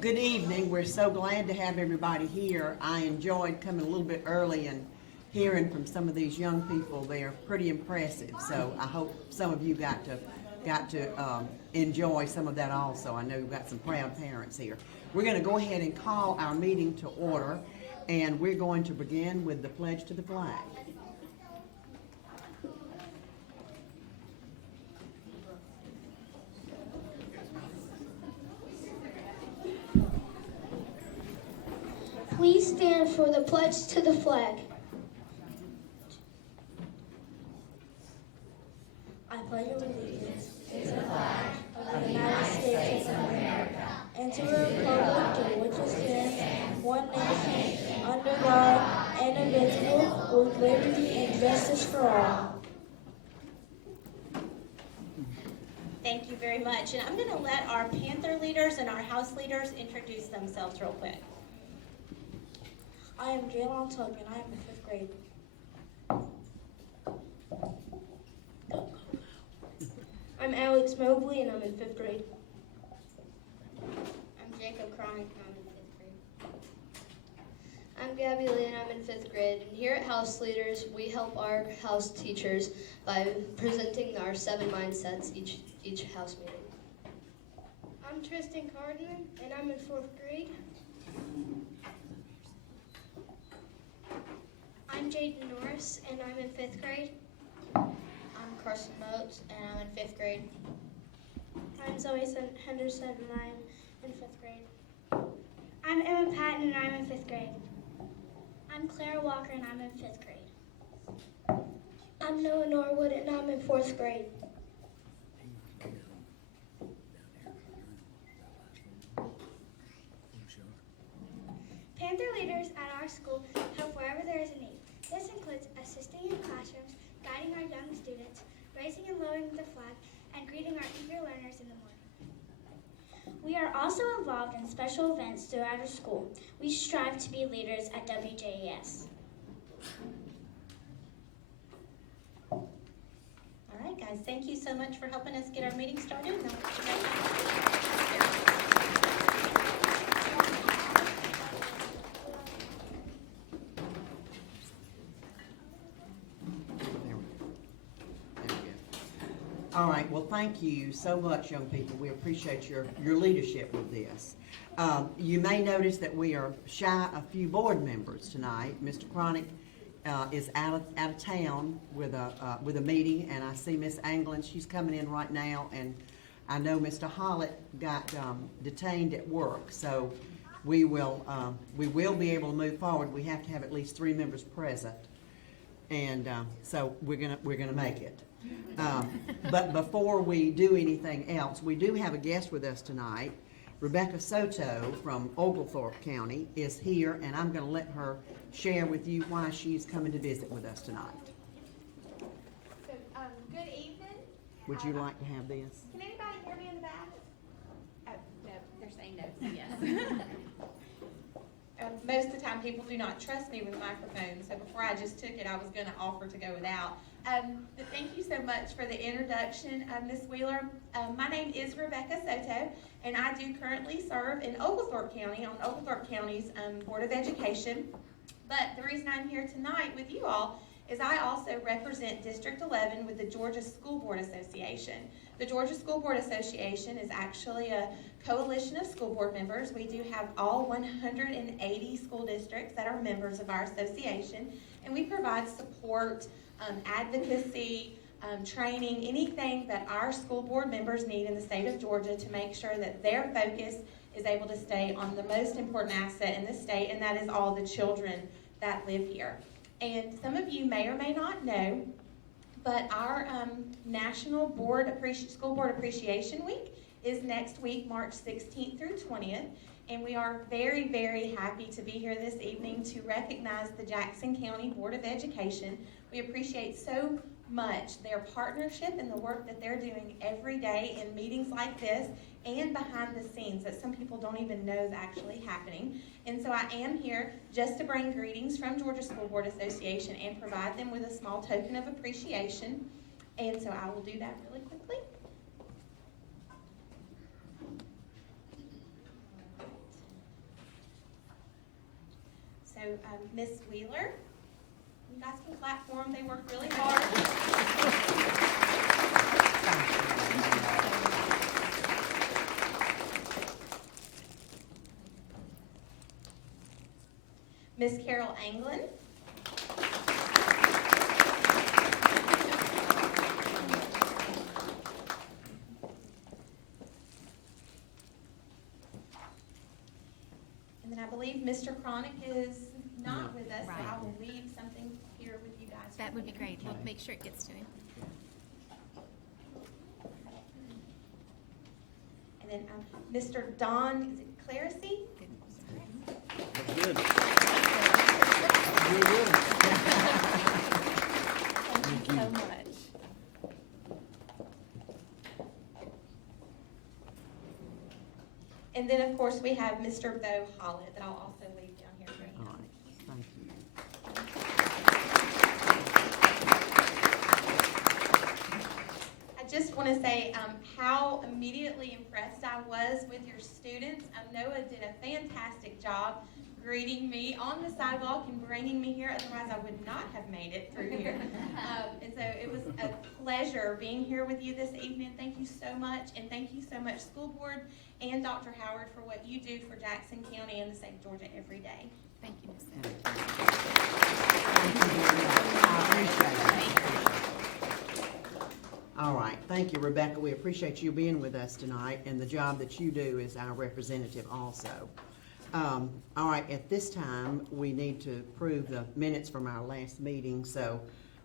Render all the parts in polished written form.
Good evening. We're so glad to have everybody here. I enjoyed coming a little bit early and hearing from some of these young people. They are pretty impressive. So I hope some of you got to enjoy some of that also. I know we've got some proud parents here. We're going to go ahead and call our meeting to order, and we're going to begin with the pledge to the flag. Please stand for the pledge to the flag. I pledge allegiance to the flag of the United States of America and to the republic to which it stands, one nation, under God, indivisible, with liberty and justice for all. Thank you very much. And I'm going to let our Panther leaders and our house leaders introduce themselves real quick. I am Jaylon Tuck, and I am in 5th grade. I'm Alex Mobley, and I'm in 5th grade. I'm Jacob Cronick, and I'm in 5th grade. I'm Gabby Lee, and I'm in 5th grade. And here at House Leaders, we help our house teachers by presenting our 7 mindsets each house meeting. I'm Tristan Cardin, and I'm in 4th grade. I'm Jaden Norris, and I'm in 5th grade. I'm Carson Moats, and I'm in 5th grade. I'm Zoe Henderson, and I'm in 5th grade. I'm Emma Patton, and I'm in 5th grade. I'm Clara Walker, and I'm in 5th grade. I'm Noah Norwood, and I'm in 4th grade. Panther leaders at our school help wherever there is a need. This includes assisting in classrooms, guiding our young students, raising and lowering the flag, and greeting our eager learners in the morning. We are also involved in special events throughout our school. We strive to be leaders at WJES. All right, guys, thank you so much for helping us get our meeting started. And I'll let you guys know. All right, well, thank you so much, young people. We appreciate your leadership with this. You may notice that we are shy a few board members tonight. Mr. Cronick is out of town with a meeting, and I see Miss Anglin. She's coming in right now, and I know Mr. Hollett got detained at work, so we will be able to move forward. We have to have at least 3 members present, and so we're gonna make it. But before we do anything else, we do have a guest with us tonight. Rebecca Soto from Oglethorpe County is here, and I'm going to let her share with you why she's coming to visit with us tonight. So, good evening. Would you like to have this? Can anybody hear me in the back? Oh, no, they're saying no, so yes. Most of the time, people do not trust me with microphones, so before I just took it, I was going to offer to go without. But thank you so much for the introduction, Ms. Wheeler. My name is Rebecca Soto, and I do currently serve in Oglethorpe County on Oglethorpe County's Board of Education. But the reason I'm here tonight with you all is I also represent District 11 with the Georgia School Board Association. The Georgia School Board Association is actually a coalition of school board members. We do have all 180 school districts that are members of our association, and we provide support, advocacy, training, anything that our school board members need in the state of Georgia to make sure that their focus is able to stay on the most important asset in the state, and that is all the children that live here. And some of you may or may not know, but our National School Board Appreciation Week is next week, March 16th through 20th, and we are very, very happy to be here this evening to recognize the Jackson County Board of Education. We appreciate so much their partnership and the work that they're doing every day in meetings like this and behind the scenes that some people don't even know is actually happening. And so I am here just to bring greetings from Georgia School Board Association and provide them with a small token of appreciation. And so I will do that really quickly. Miss Wheeler. You guys can clap for them, they worked really hard. Miss Carol Anglin. And then I believe Mr. Cronick is not with us, so I will leave something here with you guys. That would be great. We'll make sure it gets to him. And then Mr. Don, is it Clarisy? Good. Thank you so much. And then, of course, we have Mr. Bo Hollett that I'll also leave down here for All him. right, thank you. I just want to say how immediately impressed I was with your students. Noah did a fantastic job greeting me on the sidewalk and bringing me here. Otherwise, I would not have made it through here. And so it was a pleasure being here with you this evening. Thank you so much. And thank you so much, School Board and Dr. Howard, for what you do for Jackson County and the state of Georgia every day. Thank you, Ms. Thank Thank you. I appreciate it. All right, thank you, Rebecca. We appreciate you being with us tonight, and the job that you do as our representative also. All right, at this time, we need to approve the minutes from our last meeting, so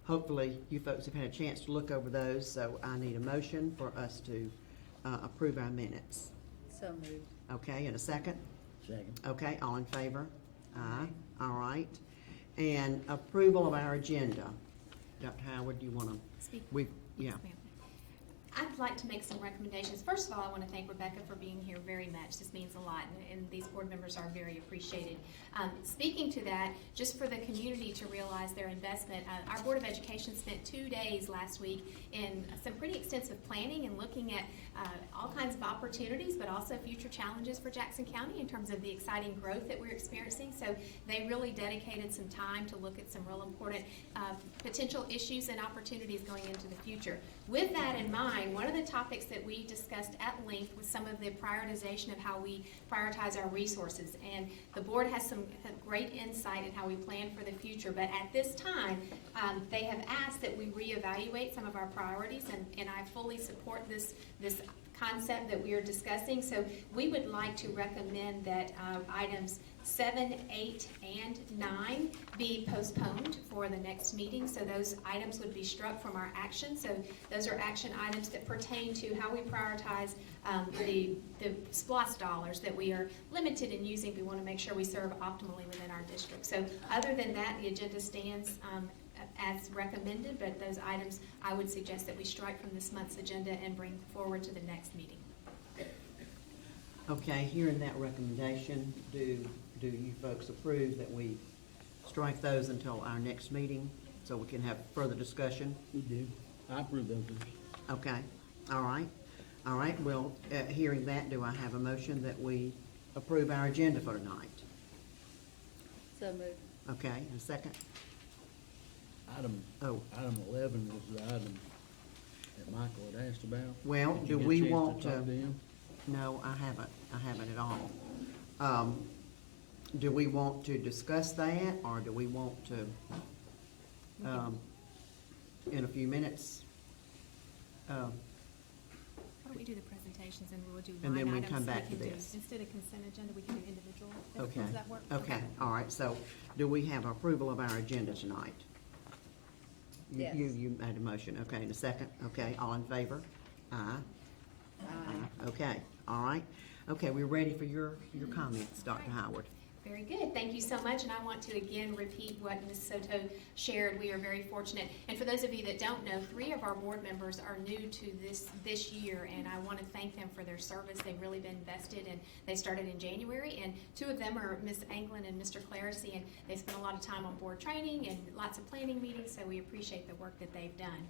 hopefully you folks have had a chance to look over those, so I need a motion for us to approve our minutes. So moved. Okay, and a second? Second. Okay, all in favor? Aye. All right. And approval of our agenda. Dr. Howard, do you want to, Speak. yeah. Yes, ma'am. I'd like to make some recommendations. First of all, I want to thank Rebecca for being here very much. This means a lot, and these board members are very appreciated. Speaking to that, just for the community to realize their investment, our Board of Education spent 2 days last week in some pretty extensive planning and looking at all kinds of opportunities, but also future challenges for Jackson County in terms of the exciting growth that we're experiencing. So they really dedicated some time to look at some real important potential issues and opportunities going into the future. With that in mind, one of the topics that we discussed at length was some of the prioritization of how we prioritize our resources. And the board has some great insight in how we plan for the future. But at this time, they have asked that we reevaluate some of our priorities, and I fully support this concept that we are discussing. So we would like to recommend that items 7, 8, and 9 be postponed for the next meeting. So those items would be struck from our action. So those are action items that pertain to how we prioritize the SPLOST dollars that we are limited in using. We want to make sure we serve optimally within our district. So other than that, the agenda stands as recommended, but those items I would suggest that we strike from this month's agenda and bring forward to the next meeting. Okay, hearing that recommendation, do you folks approve that we strike those until our next meeting so we can have further discussion? We do. I approve those. Okay, all right. All right, well, hearing that, do I have a motion that we approve our agenda for tonight? So moved. Okay, and a second? Item 11 was the item that Michael had asked about. Well, Did do you get a we chance want to? talk him? No, I haven't at all. Do we want to discuss that, or do we want to, in a few minutes? Why don't we do the presentations and we'll do And line then we items. come so back can to do- this. Instead of consent agenda, we can do individual. Okay. Does that work? Okay, all right, so do we have approval of our agenda tonight? Yes. You made a motion, okay, and a second, okay, all in favor? Aye. Aye. Okay, all right. Okay, we're ready for your comments, Dr. Howard. Very good. Thank you so much. And I want to again repeat what Ms. Soto shared. We are very fortunate. And for those of you that don't know, 3 of our board members are new to this year, and I want to thank them for their service. They've really been invested, and they started in January. And 2 of them are Ms. Anglin and Mr. Clarisy, and they spent a lot of time on board training and lots of planning meetings, so we appreciate the work that they've done.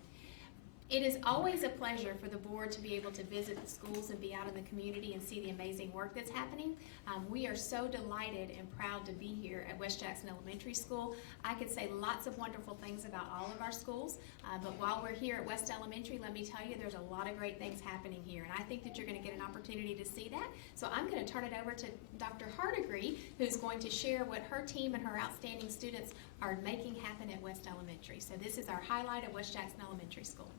It is always a pleasure for the board to be able to visit the schools and be out in the community and see the amazing work that's happening. We are so delighted and proud to be here at West Jackson Elementary School. I could say lots of wonderful things about all of our schools, but while we're here at West Elementary, let me tell you, there's a lot of great things happening here, and I think that you're going to get an opportunity to see that. So I'm going to turn it over to Dr. Hardigree, who's going to share what her team and her outstanding students are making happen at West Elementary. So this is our highlight at West Jackson Elementary School.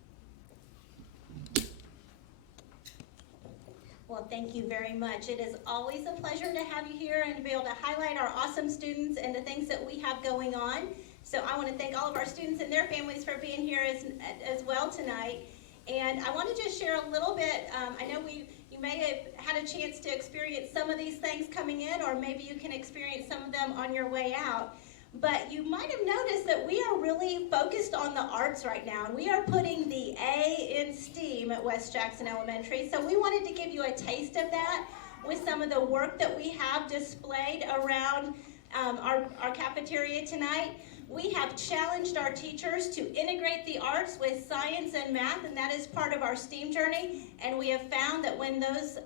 Well, thank you very much. It is always a pleasure to have you here and to be able to highlight our awesome students and the things that we have going on. So I want to thank all of our students and their families for being here as well tonight. And I want to just share a little bit. I know you may have had a chance to experience some of these things coming in, or maybe you can experience some of them on your way out. But you might have noticed that we are really focused on the arts right now, and we are putting the A in STEAM at West Jackson Elementary. So we wanted to give you a taste of that with some of the work that we have displayed around our cafeteria tonight. We have challenged our teachers to integrate the arts with science and math, and that is part of our STEAM journey. And we have found that when those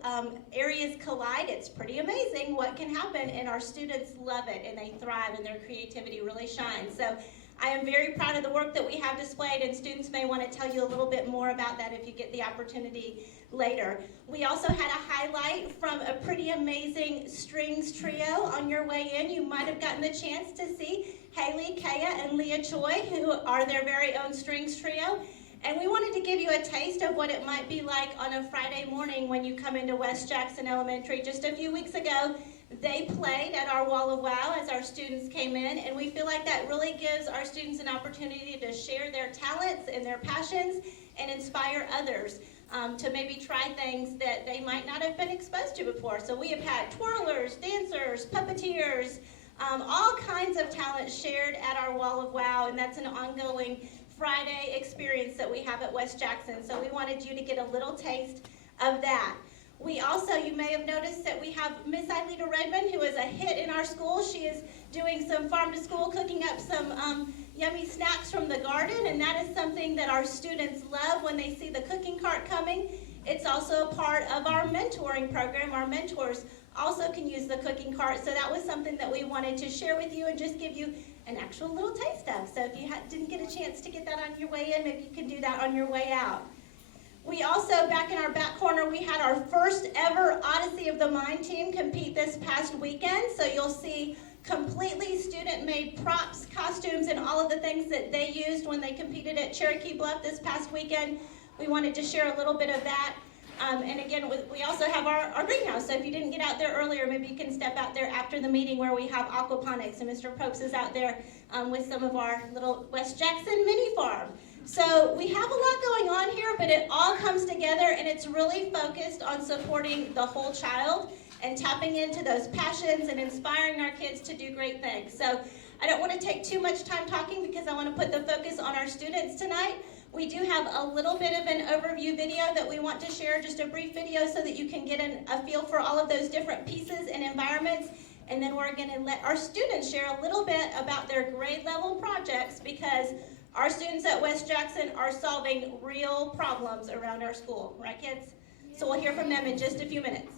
areas collide, it's pretty amazing what can happen, and our students love it, and they thrive, and their creativity really shines. So I am very proud of the work that we have displayed, and students may want to tell you a little bit more about that if you get the opportunity later. We also had a highlight from a pretty amazing strings trio on your way in. You might have gotten the chance to see Haley, Kaya, and Leah Choi, who are their very own strings trio. And we wanted to give you a taste of what it might be like on a Friday morning when you come into West Jackson Elementary. Just a few weeks ago, they played at our Wall of Wow as our students came in, and we feel like that really gives our students an opportunity to share their talents and their passions and inspire others to maybe try things that they might not have been exposed to before. So we have had twirlers, dancers, puppeteers, all kinds of talent shared at our Wall of Wow, and that's an ongoing Friday experience that we have at West Jackson. So we wanted you to get a little taste of that. We also, you may have noticed that we have Miss Ailita Redmond, who is a hit in our school. She is doing some farm to school, cooking up some yummy snacks from the garden, and that is something that our students love when they see the cooking cart coming. It's also a part of our mentoring program. Our mentors also can use the cooking cart, so that was something that we wanted to share with you and just give you an actual little taste of. So if you didn't get a chance to get that on your way in, maybe you can do that on your way out. We also, back in our back corner, we had our first ever Odyssey of the Mind team compete this past weekend. So you'll see completely student-made props, costumes, and all of the things that they used when they competed at Cherokee Bluff this past weekend. We wanted to share a little bit of that. And again, we also have our greenhouse. So if you didn't get out there earlier, maybe you can step out there after the meeting where we have aquaponics. And Mr. Popes is out there with some of our little West Jackson mini farm. So we have a lot going on here, but it all comes together, and it's really focused on supporting the whole child and tapping into those passions and inspiring our kids to do great things. So I don't want to take too much time talking because I want to put the focus on our students tonight. We do have a little bit of an overview video that we want to share, just a brief video so that you can get a feel for all of those different pieces and environments. And then we're going to let our students share a little bit about their grade level projects, because our students at West Jackson are solving real problems around our school. Right, kids? So we'll hear from them in just a few minutes.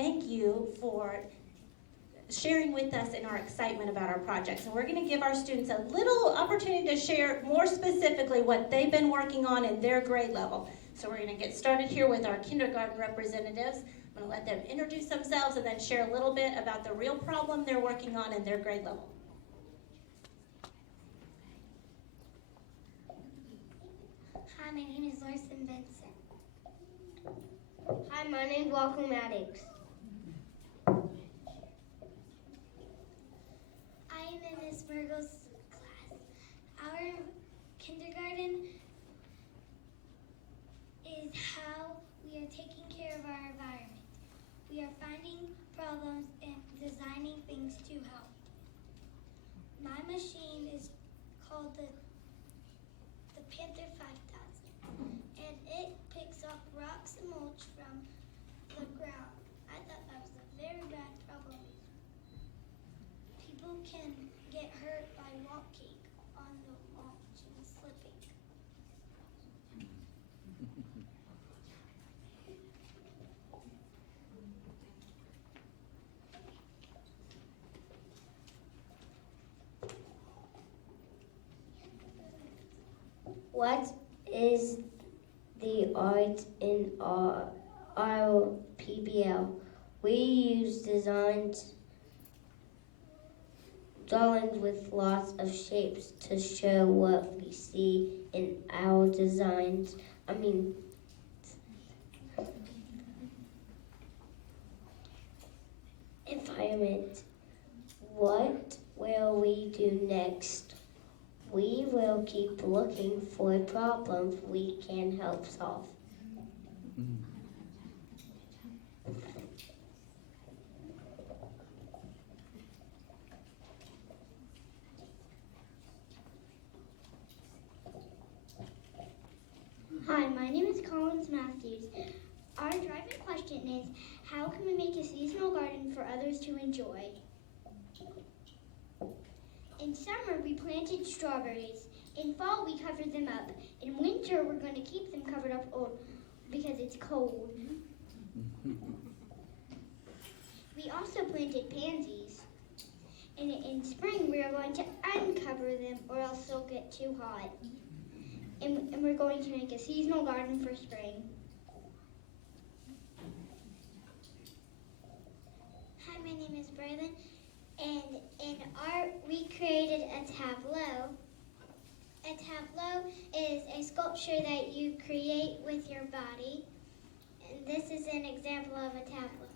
thank you for sharing with us in our excitement about our projects. And we're going to give our students a little opportunity to share more specifically what they've been working on in their grade level. So we're going to get started here with our kindergarten representatives. I'm going to let them introduce themselves and then share a little bit about the real problem they're working on in their grade level. Hi, my name is Larson Benson. Hi, my name's Walker Maddox. I am in Miss Mergel's class. Our kindergarten is how we are taking care of our environment. We are finding problems and designing things to help. My machine is called the Panther 5000, and it picks up rocks and mulch from the ground. I thought that was a very bad problem. People can get hurt by walking on the mulch and slipping. What is the art in our PBL? We use drawings with lots of shapes to show what we see in our designs. Environment. What will we do next? We will keep looking for problems we can help solve. Hi, my name is Collins Matthews. Our driving question is, how can we make a seasonal garden for others to enjoy? In summer, we planted strawberries. In fall, we covered them up. In winter, we're going to keep them covered up because it's cold. We also planted pansies. And in spring, we are going to uncover them or else they'll get too hot. And we're going to make a seasonal garden for spring. Hi, my name is Braylon. And in art, we created a tableau. A tableau is a sculpture that you create with your body. And this is an example of a tableau.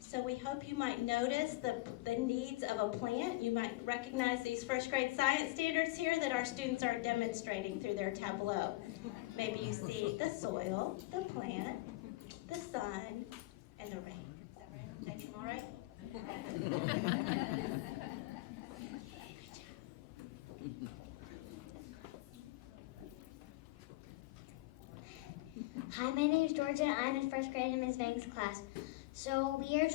So we hope you might notice the needs of a plant. You might recognize these first grade science standards here that our students are demonstrating through their tableau. Maybe you see the soil, the plant, the sun, and the rain. Is that right? Did I get them all right? Hi, my name is Georgia. I'm in first grade in Ms. Banks' class. So we are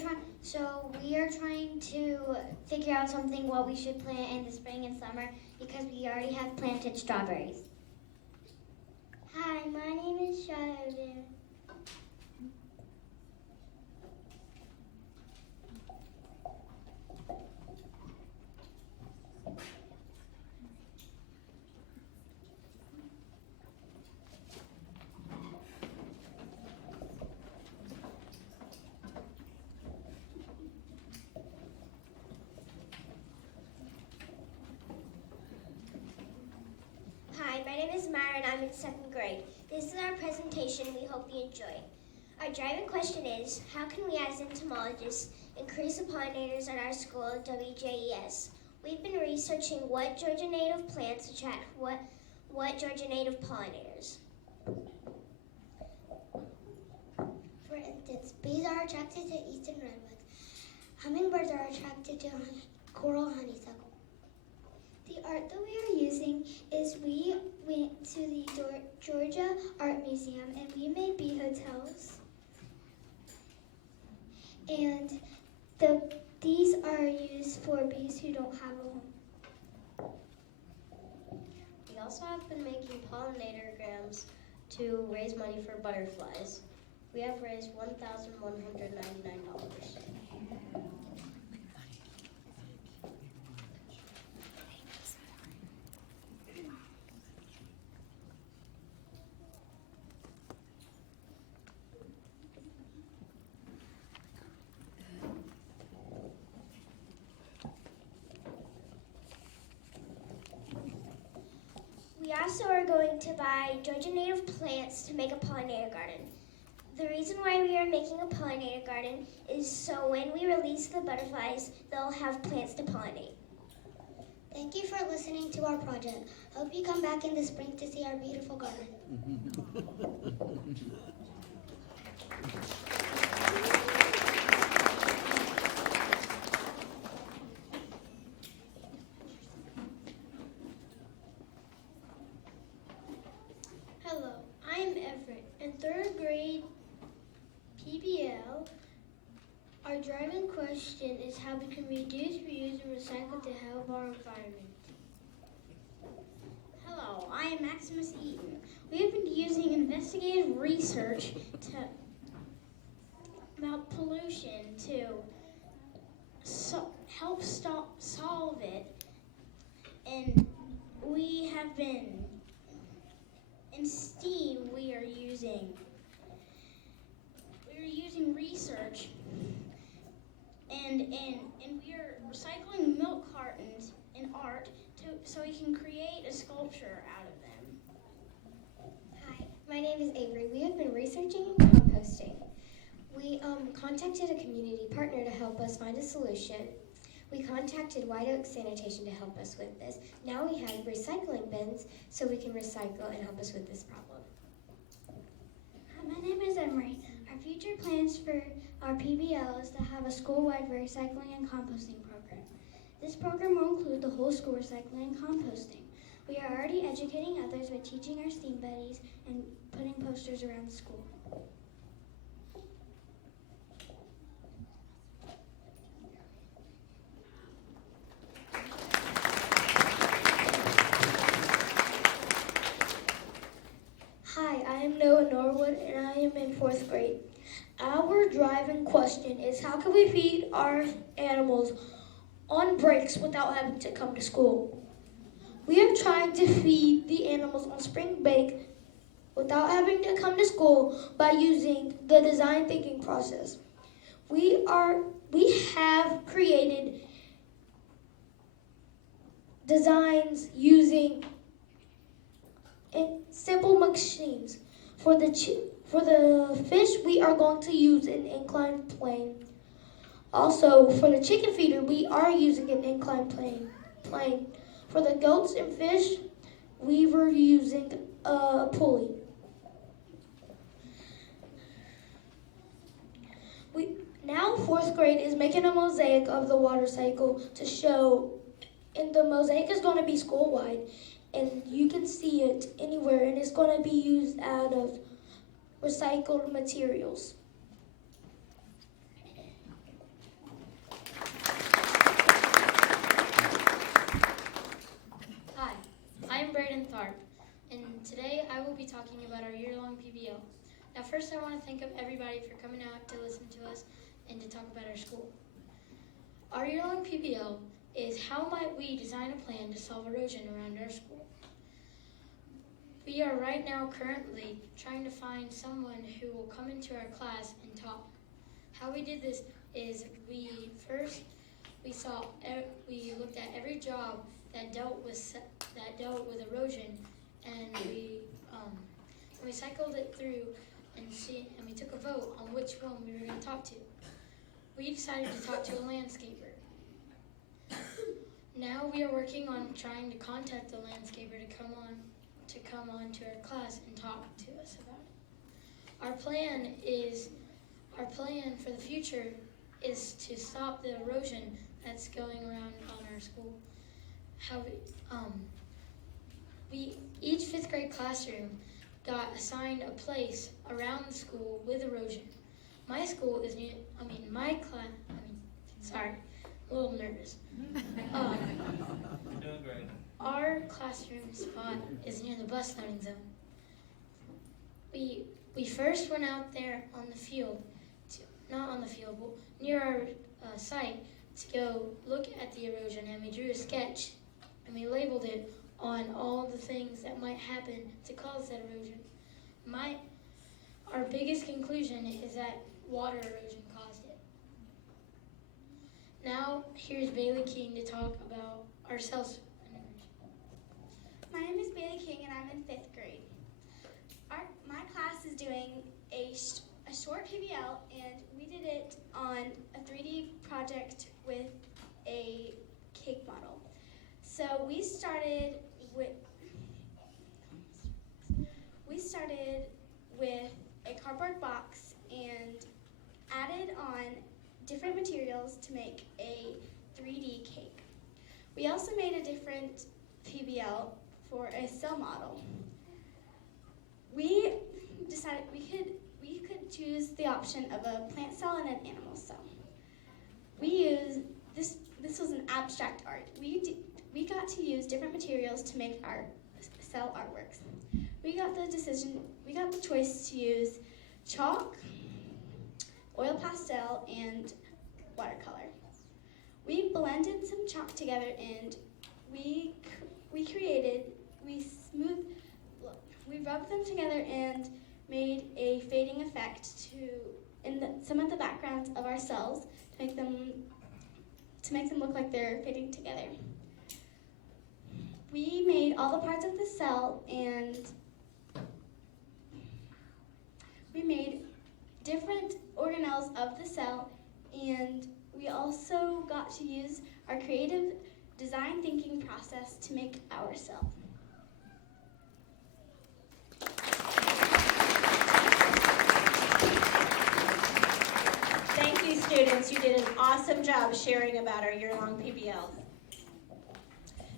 trying to figure out something what we should plant in the spring and summer because we already have planted strawberries. Hi, my name is Charlotte. Hi, my name is Myra and I'm in second grade. This is our presentation. We hope you enjoy. Our driving question is, how can we as entomologists increase the pollinators at our school at WJES? We've been researching what Georgia native plants attract what Georgia native pollinators. For instance, bees are attracted to eastern redwoods. Hummingbirds are attracted to coral honeysuckle. The art that we are using is we went to the Georgia Art Museum and we made bee hotels. And these are used for bees who don't have a home. We also have been making pollinatorgrams to raise money for butterflies. We have raised $1,199. We also are going to buy Georgia native plants to make a pollinator garden. The reason why we are making a pollinator garden is so when we release the butterflies, they'll have plants to pollinate. Thank you for listening to our project. Hope you come back in the spring to see our beautiful garden. Hello, I'm Everett. In third grade PBL, our driving question is how we can reduce, reuse, and recycle to help our environment. Hello, I am Maximus Eaton. We have been using investigative research about pollution to help solve it, and we have been in STEAM. We are using research, and we are recycling milk cartons in art so we can create a sculpture out of them. Hi, my name is Avery. We have been researching composting. We contacted a community partner to help us find a solution. We contacted White Oak Sanitation to help us with this. Now we have recycling bins so we can recycle and help us with this problem. Hi, my name is Emery. Our future plans for our PBL is to have a school-wide recycling and composting program. This program will include the whole school recycling and composting. We are already educating others by teaching our STEAM buddies and putting posters around the school. Hi, I am Noah Norwood and I am in 4th grade. Our driving question is how can we feed our animals on breaks without having to come to school? We are trying to feed the animals on spring break without having to come to school by using the design thinking process. We have created designs using simple machines. For the fish, we are going to use an inclined plane. Also, for the chicken feeder, we are using an inclined plane. For the goats and fish, we were using a pulley. Now 4th grade is making a mosaic of the water cycle to show, and the mosaic is going to be school-wide, and you can see it anywhere, and it's going to be used out of recycled materials. Hi, I'm Braden Tharp, and today I will be talking about our year-long PBL. Now first I want to thank everybody for coming out to listen to us and to talk about our school. Our year-long PBL is how might we design a plan to solve erosion around our school. We are right now currently trying to find someone who will come into our class and talk. How we did this is we looked at every job that dealt with erosion, and we cycled it through and we took a vote on which one we were going to talk to. We decided to talk to a landscaper. Now we are working on trying to contact the landscaper to come on to our class and talk to us about it. Our plan for the future is to stop the erosion that's going around on our school. Each 5th grade classroom got assigned a place around the school with erosion. My school is sorry, a little nervous. Doing great. Our classroom spot is near the bus loading zone. We first went out there on the field, not on the field, but near our site to go look at the erosion, and we drew a sketch and we labeled it on all the things that might happen to cause that erosion. Our biggest conclusion is that water erosion caused it. Now here's Bailey King to talk about our cells. My name is Bailey King and I'm in 5th grade. My class is doing a short PBL, and we did it on a 3D project with a cake model. So we started with a cardboard box and added on different materials to make a 3D cake. We also made a different PBL for a cell model. We decided we could choose the option of a plant cell and an animal cell. We used this was an abstract art. We got to use different materials to make our cell artworks. We got the choice to use chalk, oil pastel, and watercolor. We blended some chalk together and we rubbed them together and made a fading effect in some of the backgrounds of our cells to make them look like they're fading together. We made all the parts of the cell, and we made different organelles of the cell, and we also got to use our creative design thinking process to make our cell. Thank you, students. You did an awesome job sharing about our year-long PBLs.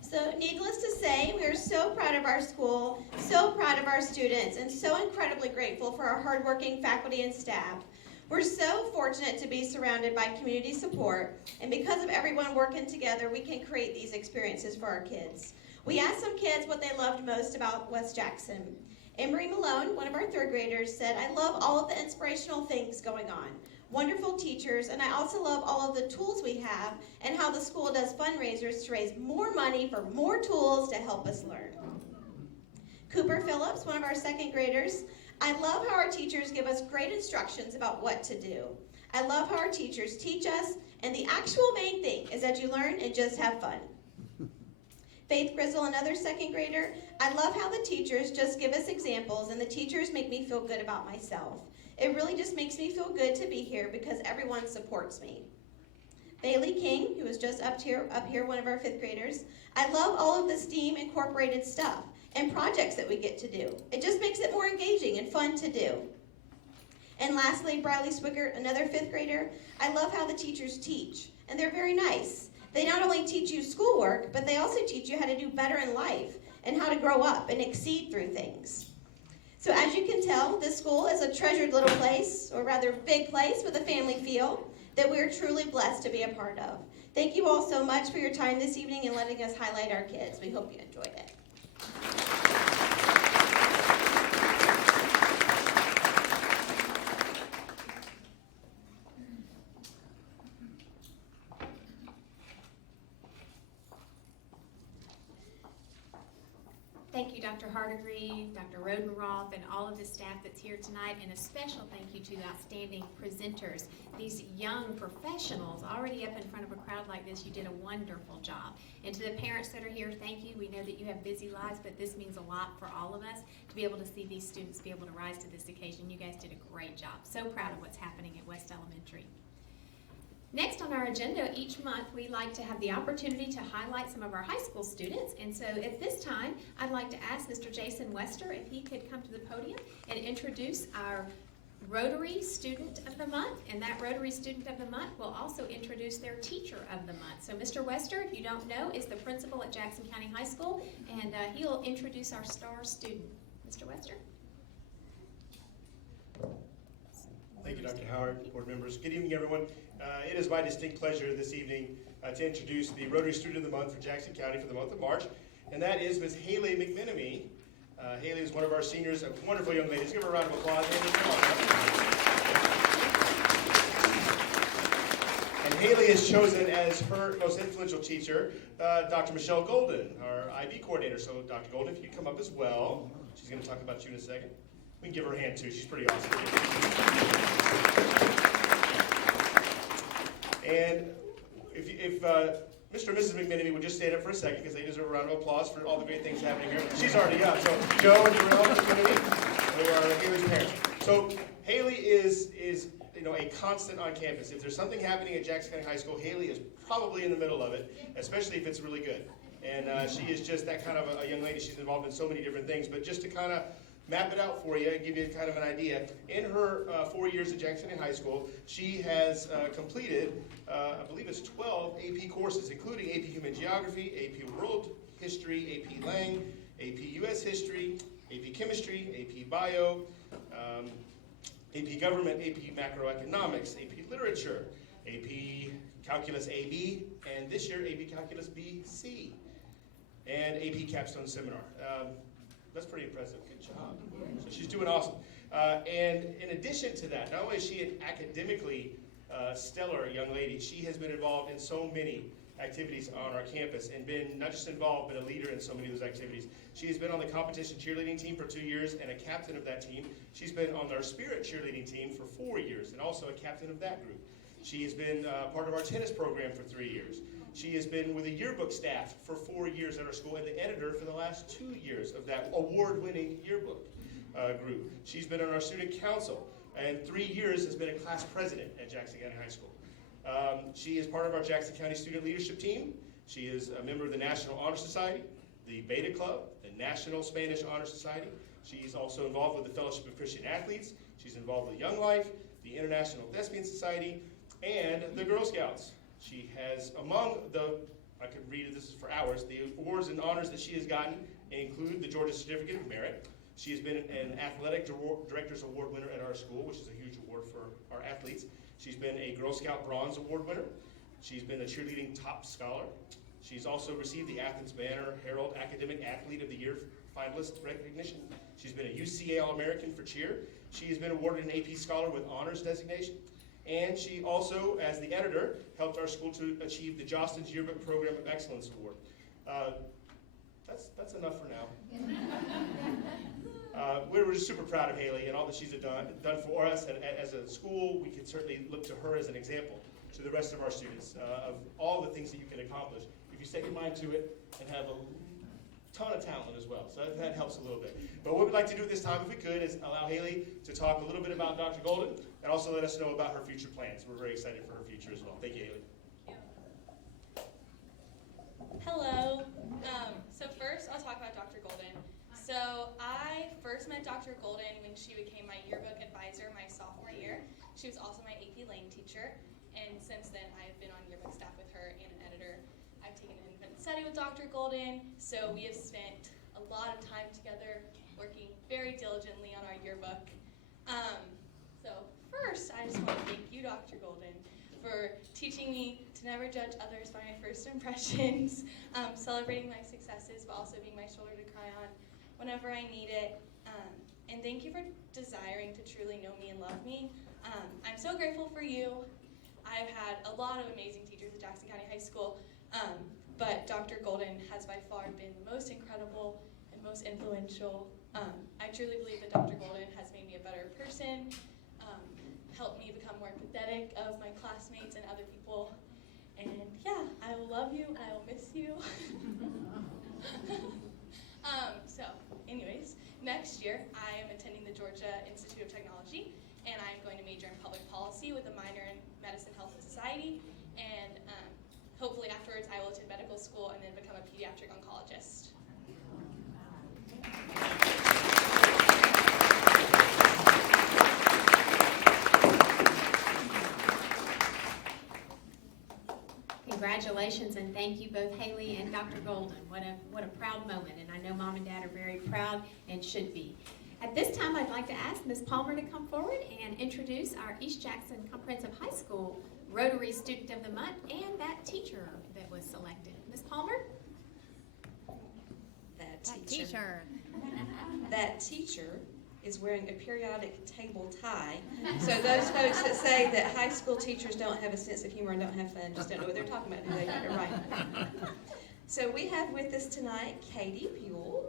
So needless to say, we are so proud of our school, so proud of our students, and so incredibly grateful for our hardworking faculty and staff. We're so fortunate to be surrounded by community support, and because of everyone working together, we can create these experiences for our kids. We asked some kids what they loved most about West Jackson. Emery Malone, one of our 3rd graders, said, "I love all of the inspirational things going on. Wonderful teachers, and I also love all of the tools we have and how the school does fundraisers to raise more money for more tools to help us learn." Cooper Phillips, one of our 2nd graders, "I love how our teachers give us great instructions about what to do. I love how our teachers teach us, and the actual main thing is that you learn and just have fun." Faith Grizzle, another 2nd grader, "I love how the teachers just give us examples, and the teachers make me feel good about myself. It really just makes me feel good to be here because everyone supports me." Bailey King, who was just up here, one of our 5th graders, "I love all of the STEAM incorporated stuff and projects that we get to do. It just makes it more engaging and fun to do." And lastly, Bradley Swiggert, another 5th grader, "I love how the teachers teach, and they're very nice. They not only teach you schoolwork, but they also teach you how to do better in life and how to grow up and exceed through things." So as you can tell, this school is a treasured little place, or rather big place with a family feel, that we're truly blessed to be a part of. Thank you all so much for your time this evening and letting us highlight our kids. We hope you enjoyed it. Thank you, Dr. Hardegree, Dr. Rodenroth, and all of the staff that's here tonight, and a special thank you to the outstanding presenters. These young professionals already up in front of a crowd like this, you did a wonderful job. And to the parents that are here, thank you. We know that you have busy lives, but this means a lot for all of us to be able to see these students be able to rise to this occasion. You guys did a great job. So proud of what's happening at West Elementary. Next on our agenda, each month we like to have the opportunity to highlight some of our high school students. And so at this time, I'd like to ask Mr. Jason Wester if he could come to the podium and introduce our Rotary Student of the Month. And that Rotary Student of the Month will also introduce their Teacher of the Month. So Mr. Wester, if you don't know, is the principal at Jackson County High School, and he'll introduce our star student. Mr. Wester? Thank you, Dr. Howard, board members. Good evening, everyone. It is my distinct pleasure this evening to introduce the Rotary Student of the Month for Jackson County for the month of March. and that is Miss Haley McMenemy. Haley is one of our seniors, a wonderful young lady. Let's give her a round of applause. Haley, come on, and Haley has chosen as her most influential teacher, Dr. Michelle Golden, our IB coordinator. So Dr. Golden, if you come up as well, she's going to talk about you in a second. We can give her a hand too. She's pretty awesome. And if Mr. and Mrs. McMenemy would just stand up for a second, because they deserve a round of applause for all the great things happening here. She's already up. So Joe and Darrell McMenemy, who are Haley's parents. So Haley is a constant on campus. If there's something happening at Jackson County High School, Haley is probably in the middle of it, especially if it's really good. And she is just that kind of a young lady. She's involved in so many different things. But just to kind of map it out for you and give you kind of an idea, in her 4 years at Jackson County High School, she has completed, I believe it's 12 AP courses, including AP Human Geography, AP World History, AP Lang, AP US History, AP Chemistry, AP Bio, AP Government, AP Macroeconomics, AP Literature, AP Calculus AB, and this year AP Calculus BC, and AP Capstone Seminar. That's pretty impressive. Good job. So she's doing awesome. And in addition to that, not only is she an academically stellar young lady, she has been involved in so many activities on our campus and been not just involved, but a leader in so many of those activities. She has been on the competition cheerleading team for 2 years and a captain of that team. She's been on our spirit cheerleading team for 4 years and also a captain of that group. She has been part of our tennis program for 3 years. She has been with the yearbook staff for 4 years at our school and the editor for the last 2 years of that award-winning yearbook group. She's been on our student council and 3 years has been a class president at Jackson County High School. She is part of our Jackson County Student Leadership Team. She is a member of the National Honor Society, the Beta Club, the National Spanish Honor Society. She's also involved with the Fellowship of Christian Athletes. She's involved with Young Life, the International Thespian Society, and the Girl Scouts. She has, among the, I could read it, this is for hours, the awards and honors that she has gotten include the Georgia Certificate of Merit. She has been an Athletic Director's Award winner at our school, which is a huge award for our athletes. She's been a Girl Scout Bronze Award winner. She's been a cheerleading top scholar. She's also received the Athens Banner Herald Academic Athlete of the Year finalist recognition. She's been a UCA All-American for cheer. She has been awarded an AP Scholar with honors designation. And she also, as the editor, helped our school to achieve the Jostens Yearbook Program of Excellence Award. That's enough for now. We're just super proud of Haley and all that she's done for us. And as a school, we can certainly look to her as an example to the rest of our students of all the things that you can accomplish if you set your mind to it and have a ton of talent as well. So that helps a little bit. But what we'd like to do at this time, if we could, is allow Haley to talk a little bit about Dr. Golden and also let us know about her future plans. We're very excited for her future as well. Thank you, Haley. Hello. So first, I'll talk about Dr. Golden. So I first met Dr. Golden when she became my yearbook advisor my sophomore year. She was also my AP Lang teacher, and since then I've been on yearbook staff with her and an editor. I've taken an independent study with Dr. Golden, so we have spent a lot of time together working very diligently on our yearbook. So first, I just want to thank you, Dr. Golden, for teaching me to never judge others by my first impressions, celebrating my successes, but also being my shoulder to cry on whenever I need it. And thank you for desiring to truly know me and love me. I'm so grateful for you. I've had a lot of amazing teachers at Jackson County High School, but Dr. Golden has by far been the most incredible and most influential. I truly believe that Dr. Golden has made me a better person, helped me become more empathetic of my classmates and other people. And yeah, I will love you, I will miss you. So anyways, next year I am attending the Georgia Institute of Technology, and I'm going to major in public policy with a minor in medicine, health, and society. And hopefully afterwards I will attend medical school and then become a pediatric oncologist. Congratulations and thank you both Haley and Dr. Golden. What a proud moment, and I know Mom and Dad are very proud and should be. At this time, I'd like to ask Ms. Palmer to come forward and introduce our East Jackson Comprehensive High School Rotary Student of the Month and that teacher that was selected. Ms. Palmer? teacher. That teacher is wearing a periodic table tie. So those folks that say that high school teachers don't have a sense of humor and don't have fun just don't know what they're talking about, do they? You're right. So we have with us tonight Katie Buell.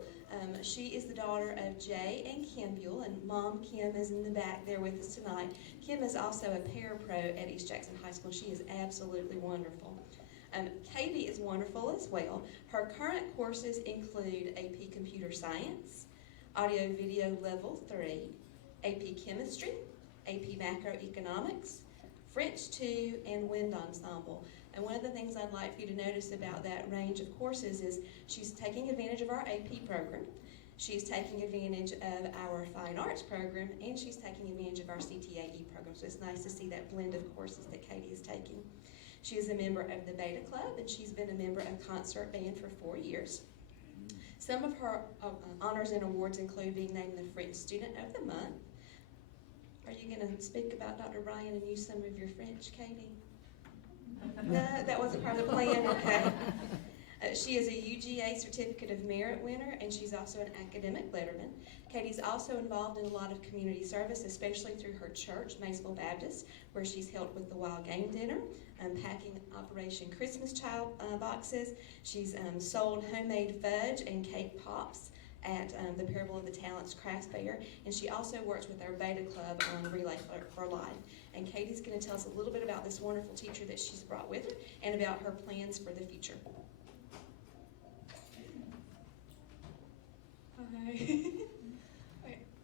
She is the daughter of Jay and Kim Buell, and Mom Kim is in the back there with us tonight. Kim is also a parapro at East Jackson High School. She is absolutely wonderful. Katie is wonderful as well. Her current courses include AP Computer Science, Audio Video Level 3, AP Chemistry, AP Macroeconomics, French 2, and Wind Ensemble. And one of the things I'd like for you to notice about that range of courses is she's taking advantage of our AP program, she's taking advantage of our Fine Arts program, and she's taking advantage of our CTAE program. So it's nice to see that blend of courses that Katie is taking. She is a member of the Beta Club, and she's been a member of Concert Band for 4 years. Some of her honors and awards include being named the French Student of the Month. Are you going to speak about Dr. Bryan and use some of your French, Katie? No, that wasn't part of the plan. Okay. She is a UGA Certificate of Merit winner, and she's also an academic letterman. Katie's also involved in a lot of community service, especially through her church, Maysville Baptist, where she's helped with the Wild Game Dinner, packing Operation Christmas Child boxes. She's sold homemade fudge and cake pops at the Parable of the Talents Craft Fair, and she also works with our Beta Club on Relay for Life. And Katie's going to tell us a little bit about this wonderful teacher that she's brought with her and about her plans for the future. Hi.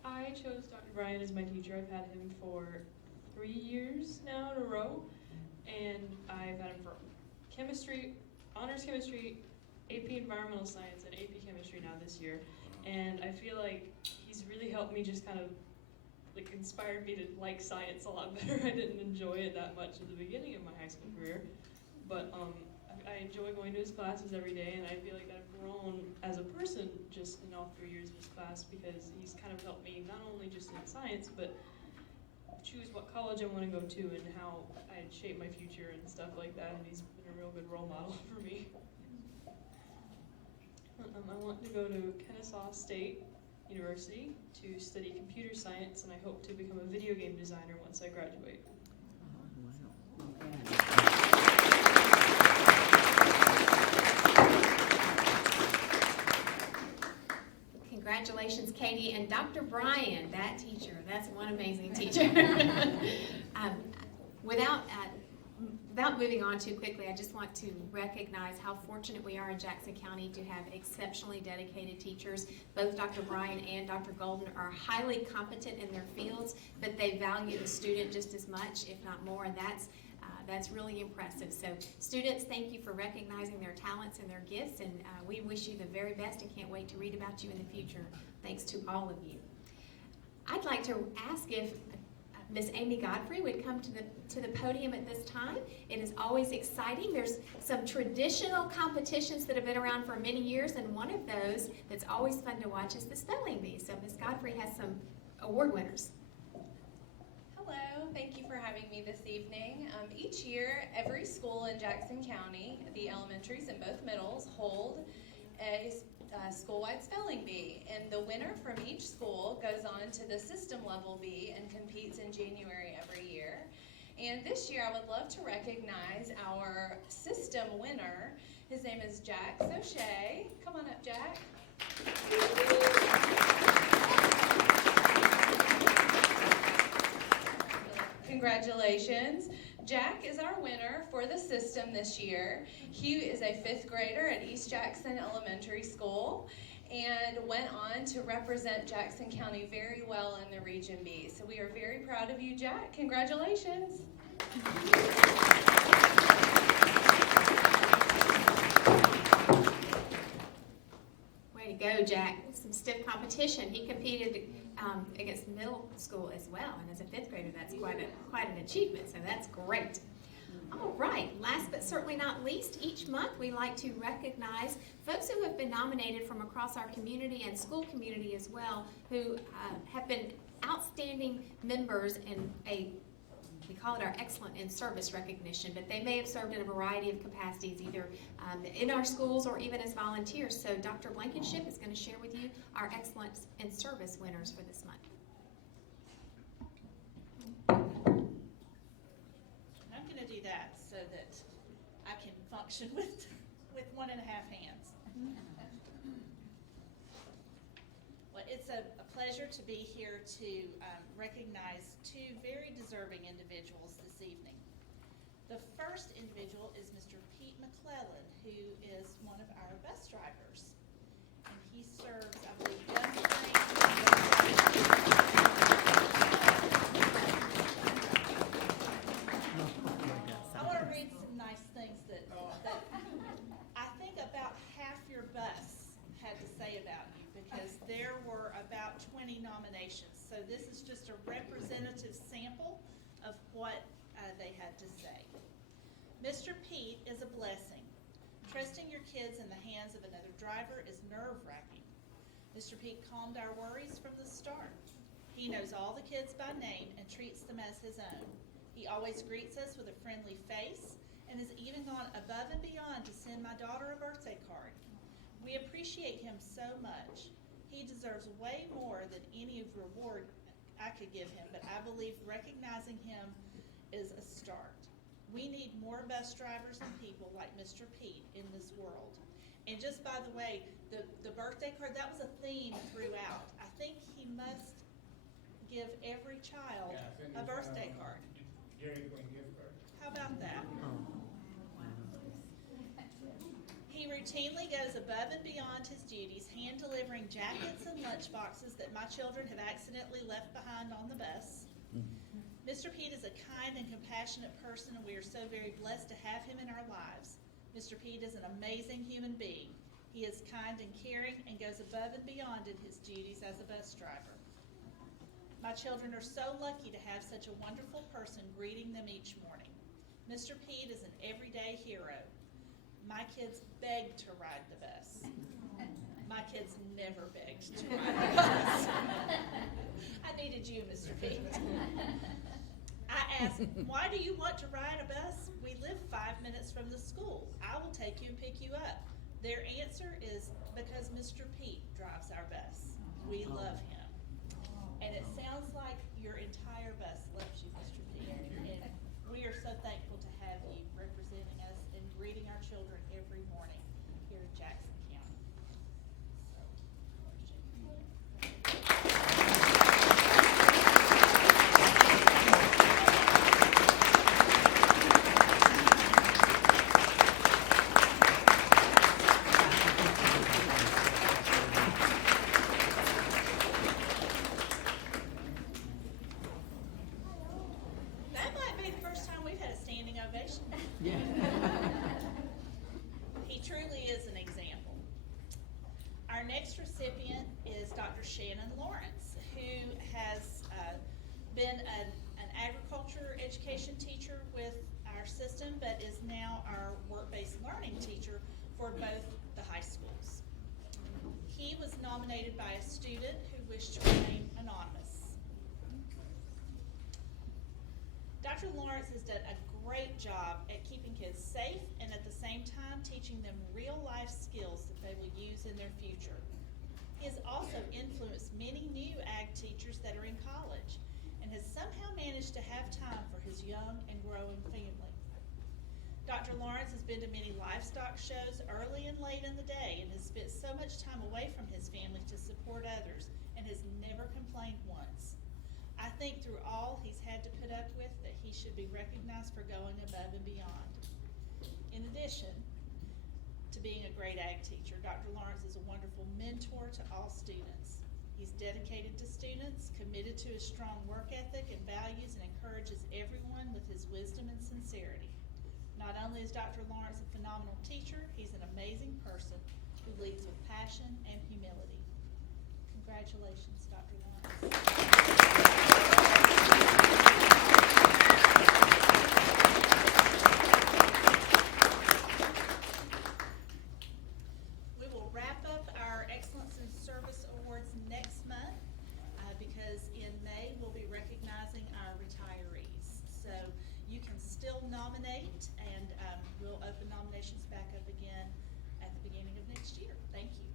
I chose Dr. Bryan as my teacher. I've had him for 3 years now in a row, and I've had him for chemistry, honors chemistry, AP environmental science, and AP chemistry now this year. And I feel like he's really helped me, just kind of like inspired me to like science a lot better. I didn't enjoy it that much at the beginning of my high school career, but I enjoy going to his classes every day, and I feel like I've grown as a person just in all 3 years of his class, because he's kind of helped me not only just in science, but choose what college I want to go to and how I'd shape my future and stuff like that, and he's been a real good role model for me. I want to go to Kennesaw State University to study computer science, and I hope to become a video game designer once I graduate. Congratulations, Katie, and Dr. Bryan, that teacher. That's one amazing teacher. Without moving on too quickly, I just want to recognize how fortunate we are in Jackson County to have exceptionally dedicated teachers. Both Dr. Bryan and Dr. Golden are highly competent in their fields, but they value the student just as much, if not more, and that's really impressive. So students, thank you for recognizing their talents and their gifts, and we wish you the very best and can't wait to read about you in the future. Thanks to all of you. I'd like to ask if Miss Amy Godfrey would come to the podium at this time. It is always exciting. There's some traditional competitions that have been around for many years, and one of those that's always fun to watch is the spelling bee. So Miss Godfrey has some award winners. Hello, thank you for having me this evening. Each year, every school in Jackson County, the elementaries and both middles, hold a school-wide spelling bee, and the winner from each school goes on to the system level bee and competes in January every year. And this year I would love to recognize our system winner. His name is Jack Soche. Come on up, Jack. Congratulations. Jack is our winner for the system this year. He is a 5th grader at East Jackson Elementary School and went on to represent Jackson County very well in the Region B. So we are very proud of you, Jack. Congratulations. Way to go, Jack. Some stiff competition. He competed against middle school as well, and as a 5th grader, that's quite an achievement, so that's great. All right, last but certainly not least, each month we like to recognize folks who have been nominated from across our community and school community as well, who have been outstanding members in a we call it our Excellent in Service recognition, but they may have served in a variety of capacities, either in our schools or even as volunteers. So Dr. Blankenship is going to share with you our Excellence in Service winners for this month. I'm going to do that so that I can function with 1.5 hands. Well, it's a pleasure to be here to recognize two very deserving individuals this evening. The first individual is Mr. Pete McClellan, who is one of our bus drivers. And he serves, I believe, Young I want to read some nice things that I think about half your bus had to say about you, because there were about 20 nominations. So this is just a representative sample of what they had to say. Mr. Pete is a blessing. Trusting your kids in the hands of another driver is nerve-wracking. Mr. Pete calmed our worries from the start. He knows all the kids by name and treats them as his own. He always greets us with a friendly face and has even gone above and beyond to send my daughter a birthday card. We appreciate him so much. He deserves way more than any reward I could give him, but I believe recognizing him is a start. We need more bus drivers and people like Mr. Pete in this world. And just by the way, the birthday card, that was a theme throughout. I think he must give every child a birthday card. Dairy Queen gift card. How about that? He routinely goes above and beyond his duties, hand-delivering jackets and lunch boxes that my children have accidentally left behind on the bus. Mr. Pete is a kind and compassionate person, and we are so very blessed to have him in our lives. Mr. Pete is an amazing human being. He is kind and caring and goes above and beyond in his duties as a bus driver. My children are so lucky to have such a wonderful person greeting them each morning. Mr. Pete is an everyday hero. My kids begged to ride the bus. My kids never begged to ride the bus. I needed you, Mr. Pete. I asked, why do you want to ride a bus? We live 5 minutes from the school. I will take you and pick you up. Their answer is, because Mr. Pete drives our bus. We love him. And it sounds like your entire bus loves you, Mr. Pete. And we are so thankful to have you representing us and greeting our children every morning here in Jackson County. That might be the first time we've had a standing ovation. Yeah. He truly is an example. Our next recipient is Dr. Shannon Lawrence, who has been an agriculture education teacher with our system, but is now our work-based learning teacher for both the high schools. He was nominated by a student who wished to remain anonymous. Dr. Lawrence has done a great job at keeping kids safe and at the same time teaching them real-life skills that they will use in their future. He has also influenced many new ag teachers that are in college and has somehow managed to have time for his young and growing family. Dr. Lawrence has been to many livestock shows early and late in the day and has spent so much time away from his family to support others and has never complained once. I think through all he's had to put up with that he should be recognized for going above and beyond. In addition to being a great ag teacher, Dr. Lawrence is a wonderful mentor to all students. He's dedicated to students, committed to his strong work ethic and values, and encourages everyone with his wisdom and sincerity. Not only is Dr. Lawrence a phenomenal teacher, he's an amazing person who leads with passion and humility. Congratulations, Dr. Lawrence. We will wrap up our Excellence in Service Awards next month because in May we'll be recognizing our retirees. So so you can still nominate, and we'll open nominations back up again at the beginning of next year. Thank you.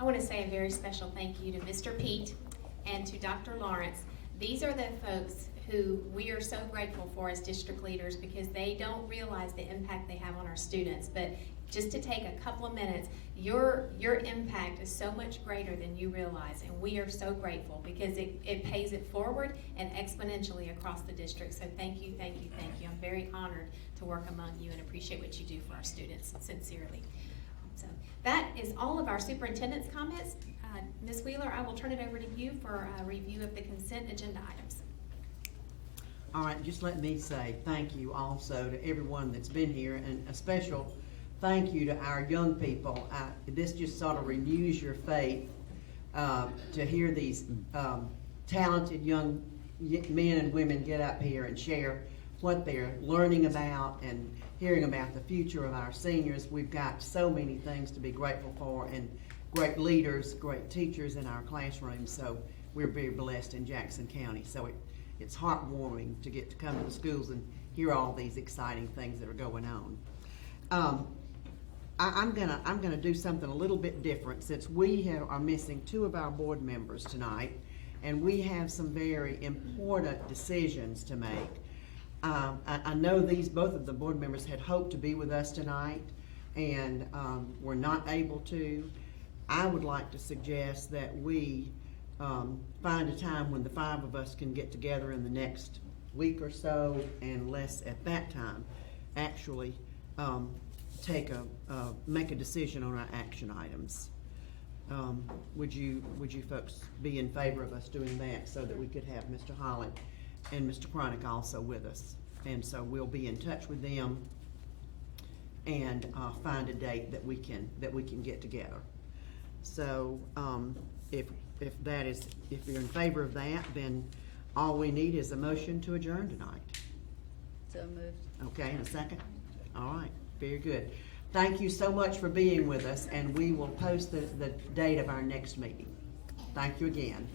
I want to say a very special thank you to Mr. Pete and to Dr. Lawrence. These are the folks who we are so grateful for as district leaders, because they don't realize the impact they have on our students. But just to take a couple of minutes, your impact is so much greater than you realize, and we are so grateful because it pays it forward and exponentially across the district. So thank you, thank you, thank you. I'm very honored to work among you and appreciate what you do for our students, sincerely. So that is all of our superintendent's comments. Ms. Wheeler, I will turn it over to you for a review of the consent agenda items. All right, just let me say thank you also to everyone that's been here, and a special thank you to our young people. This just sort of renews your faith to hear these talented young men and women get up here and share what they're learning about and hearing about the future of our seniors. We've got so many things to be grateful for, and great leaders, great teachers in our classrooms, so we're very blessed in Jackson County. So it's heartwarming to get to come to the schools and hear all these exciting things that are going on. I'm gonna do something a little bit different, since we are missing 2 of our board members tonight, and we have some very important decisions to make. I know both of the board members had hoped to be with us tonight, and were not able to. I would like to suggest that we find a time when the 5 of us can get together in the next week or so, and let's at that time actually make a decision on our action items. Would you folks be in favor of us doing that, so that we could have Mr. Holland and Mr. Cronick also with us? And so we'll be in touch with them and find a date that we can get together. So if you're in favor of that, then all we need is a motion to adjourn tonight. So moved. Okay, and a second? All right, very good. Thank you so much for being with us, and we will post the date of our next meeting. Thank you again.